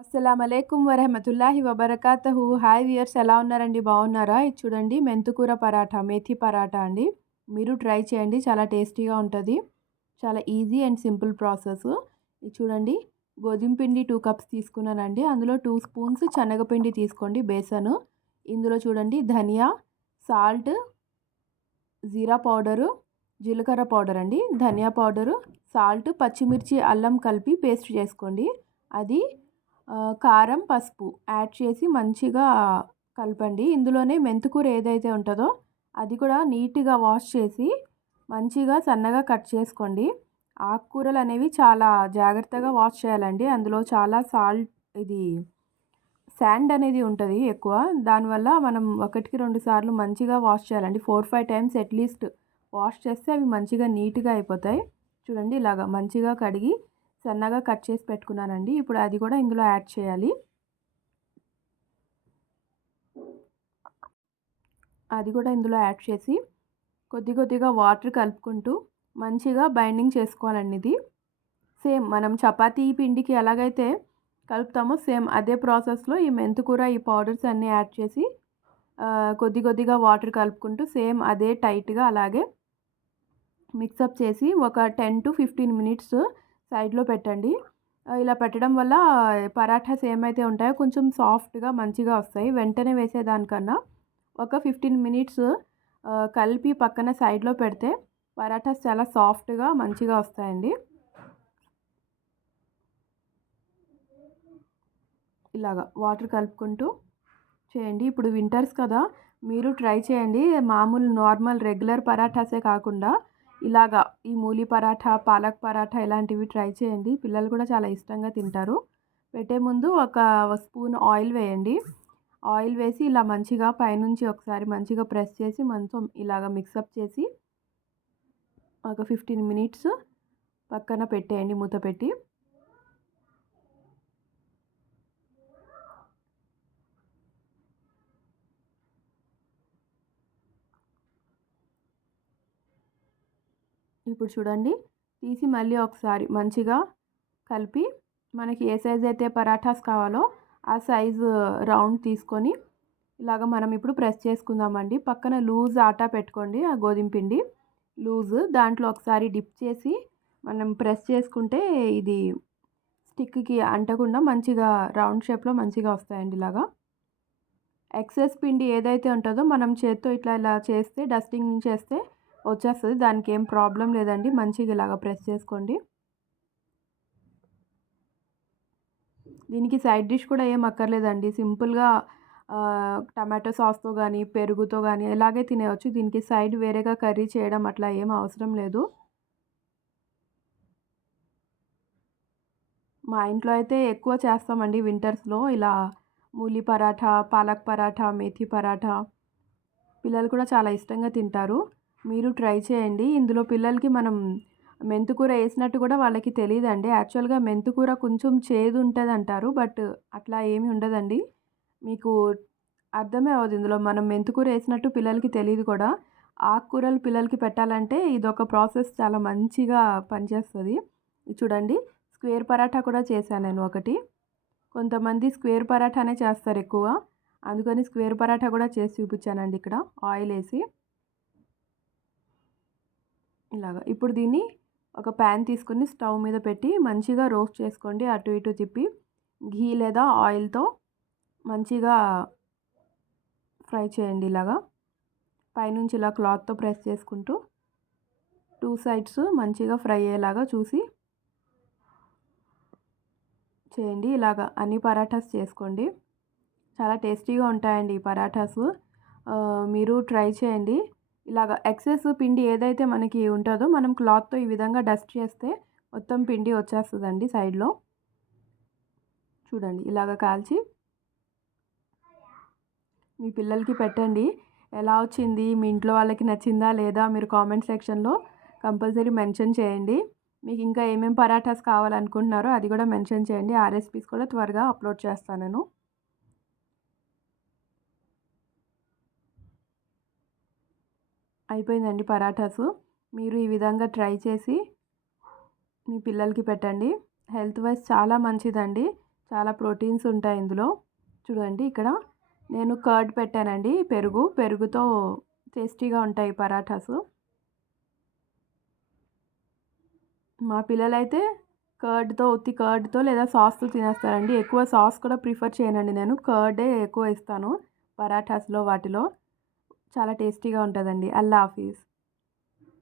అస్సలామలైకుం వరహమతుల్లాహి వబరకాతహు. Hi viewers, ఎలా ఉన్నారండి? బాగున్నారా? ఇది చూడండి, మెంతుకూర పరాఠా, మేథి పరాఠా అండి. మీరు ట్రై చేయండి, చాలా టేస్టీగా ఉంటుంది. చాలా ఈజీ అండ్ సింపుల్ ప్రాసెస్. ఇది చూడండి, గోధుమ పిండి 2 కప్స్ తీసుకున్నానండి. అందులో 2 స్పూన్స్ శనగపిండి తీసుకోండి, బేసను. ఇందులో చూడండి, ధనియా, సాల్ట్, జీరా పౌడరు, జీలకర్ర పౌడర్ అండి, ధనియా పౌడరు, సాల్ట్, పచ్చిమిర్చి, అల్లం కలిపి పేస్ట్ చేసుకోండి. అది కారం, పసుపు యాడ్ చేసి మంచిగా కలపండి. ఇందులోనే మెంతికూర ఏదైతే ఉంటుందో అది కూడా నీట్గా వాష్ చేసి మంచిగా సన్నగా కట్ చేసుకోండి. ఆకుకూరలు అనేవి చాలా జాగ్రత్తగా వాష్ చేయాలండి. అందులో చాలా ఇది శాండ్ అనేది ఉంటుంది ఎక్కువ. దానివల్ల మనం 1-2 సార్లు మంచిగా వాష్ చేయాలండి. 4-5 టైమ్స్ అట్లీస్ట్ వాష్ చేస్తే అవి మంచిగా నీట్గా అయిపోతాయి. చూడండి, ఇలాగా మంచిగా కడిగి సన్నగా కట్ చేసి పెట్టుకున్నానండి. ఇప్పుడు అది కూడా ఇందులో యాడ్ చేయాలి. అది కూడా ఇందులో యాడ్ చేసి కొద్దిగా వాటర్ కలుపుకుంటూ మంచిగా బైండింగ్ చేసుకోవాలండి. ఇది సేమ్ మనం చపాతీ పిండికి ఎలాగైతే కలుపుతామో సేమ్ అదే ప్రాసెస్లో ఈ మెంతికూర, ఈ పౌడర్స్ అన్నీ యాడ్ చేసి కొద్దిగా వాటర్ కలుపుకుంటూ సేమ్ అదే టైట్గా అలాగే మిక్సప్ చేసి ఒక 10-15 మినిట్స్ సైడ్లో పెట్టండి. ఇలా పెట్టడం వల్ల పరాఠాస్ ఏమైతే ఉంటాయో కొంచెం సాఫ్ట్గా మంచిగా వస్తాయి. వెంటనే వేసేదానికన్నా ఒక 15 మినిట్స్ కలిపి పక్కన సైడ్లో పెడితే పరాఠాస్ చాలా సాఫ్ట్గా మంచిగా వస్తాయండి. ఇలాగా వాటర్ కలుపుకుంటూ చేయండి. ఇప్పుడు వింటర్స్ కదా, మీరు ట్రై చేయండి. మామూలు నార్మల్ రెగ్యులర్ పరాఠాసే కాకుండా ఇలాగా ఈ మూలి పరాఠా, పాలక్ పరాఠా ఇలాంటివి ట్రై చేయండి. పిల్లలు కూడా చాలా ఇష్టంగా తింటారు. పెట్టే ముందు ఒక స్పూన్ ఆయిల్ వేయండి. ఆయిల్ వేసి ఇలా మంచిగా పైనుంచి ఒకసారి మంచిగా ప్రెస్ చేసి మొత్తం ఇలాగ మిక్సప్ చేసి ఒక 15 మినిట్స్ పక్కన పెట్టేయండి, మూత పెట్టి. ఇప్పుడు చూడండి, తీసి మళ్ళీ ఒకసారి మంచిగా కలిపి మనకి ఏ సైజ్ అయితే పరాఠాస్ కావాలో ఆ సైజు రౌండ్ తీసుకొని ఇలాగ మనం ఇప్పుడు ప్రెస్ చేసుకుందామండి. పక్కన లూజ్ ఆటా పెట్టుకోండి, ఆ గోధుమ పిండి లూజ్. దాంట్లో ఒకసారి డిప్ చేసి మనం ప్రెస్ చేసుకుంటే ఇది స్టిక్కి అంటకుండా మంచిగా రౌండ్ షేప్లో మంచిగా వస్తాయండి. ఇలాగా ఎక్సెస్ పిండి ఏదైతే ఉంటుందో మనం చేత్తో ఇలా చేస్తే, డస్టింగ్ చేస్తే వచ్చేస్తుంది. దానికి ఏం ప్రాబ్లం లేదండి. మంచిగా ఇలాగ ప్రెస్ చేసుకోండి. దీనికి సైడ్ డిష్ కూడా ఏం అక్కర్లేదండి. సింపుల్గా టమాటో సాస్తో కానీ పెరుగుతో కానీ ఇలాగే తినేయచ్చు. దీనికి సైడ్ వేరేగా కర్రీ చేయడం అట్లా ఏం అవసరం లేదు. మా ఇంట్లో అయితే ఎక్కువ చేస్తామండి వింటర్స్లో ఇలా మూలి పరాఠా, పాలక్ పరాఠా, మేథి పరాఠా. పిల్లలు కూడా చాలా ఇష్టంగా తింటారు. మీరు ట్రై చేయండి. ఇందులో పిల్లలకి మనం మెంతికూర వేసినట్టు కూడా వాళ్ళకి తెలియదండి. యాక్చువల్గా మెంతికూర కొంచెం చేదు ఉంటుంది అంటారు, బట్ అట్లా ఏమీ ఉండదండి. మీకు అర్థమే అవ్వదు ఇందులో మనం మెంతికూర వేసినట్టు పిల్లలకి తెలియదు కూడా. ఆకుకూరలు పిల్లలకి పెట్టాలంటే ఇదొక ప్రాసెస్ చాలా మంచిగా పనిచేస్తుంది. చూడండి, స్క్వేర్ పరాఠా కూడా చేశాను నేను ఒకటి. కొంతమంది స్క్వేర్ పరాఠానే చేస్తారు ఎక్కువ, అందుకని స్క్వేర్ పరాఠా కూడా చేసి చూపించానండి. ఇక్కడ ఆయిల్ వేసి ఇలాగా. ఇప్పుడు దీన్ని ఒక ప్యాన్ తీసుకుని స్టవ్ మీద పెట్టి మంచిగా రోస్ట్ చేసుకోండి. అటు ఇటు తిప్పి ఘీ లేదా ఆయిల్తో మంచిగా ఫ్రై చేయండి. ఇలాగా పైనుంచి ఇలా క్లాత్తో ప్రెస్ చేసుకుంటూ 2 సైడ్స్ మంచిగా ఫ్రై అయ్యేలాగా చూసి చేయండి. ఇలాగా అన్ని పరాఠాస్ చేసుకోండి. చాలా టేస్టీగా ఉంటాయండి ఈ పరాఠాస్. మీరు ట్రై చేయండి. ఇలాగ ఎక్సెస్ పిండి ఏదైతే మనకి ఉంటుందో మనం క్లాత్తో ఈ విధంగా డస్ట్ చేస్తే మొత్తం పిండి వచ్చేస్తుందండి సైడ్లో. చూడండి, ఇలాగ కాల్చి మీ పిల్లలకి పెట్టండి. ఎలా వచ్చింది, మీ ఇంట్లో వాళ్ళకి నచ్చిందా లేదా మీరు కామెంట్ సెక్షన్లో కంపల్సరీ మెన్షన్ చేయండి. మీకు ఇంకా ఏమేమి పరాఠాస్ కావాలనుకుంటున్నారో అది కూడా మెన్షన్ చేయండి. ఆ రెసిపీస్ కూడా త్వరగా అప్లోడ్ చేస్తాను నేను. అయిపోయిందండి పరాఠాసు. మీరు ఈ విధంగా ట్రై చేసి మీ పిల్లలకి పెట్టండి. హెల్త్ వైజ్ చాలా మంచిదండి. చాలా ప్రోటీన్స్ ఉంటాయి ఇందులో. చూడండి ఇక్కడ నేను కర్డ్ పెట్టానండి, పెరుగుతో టేస్టీగా ఉంటాయి పరాఠాసు. మా పిల్లలైతే ఉత్తి కర్డ్‌తో లేదా సాస్‌తో తినేస్తారండి. ఎక్కువ సాస్ కూడా ప్రిఫర్ చేయనండి నేను. కర్డే ఎక్కువ ఇస్తాను పరాఠాస్‌లో వాటిలో. చాలా టేస్టీగా ఉంటదండి. అల్లా హాఫీజ్.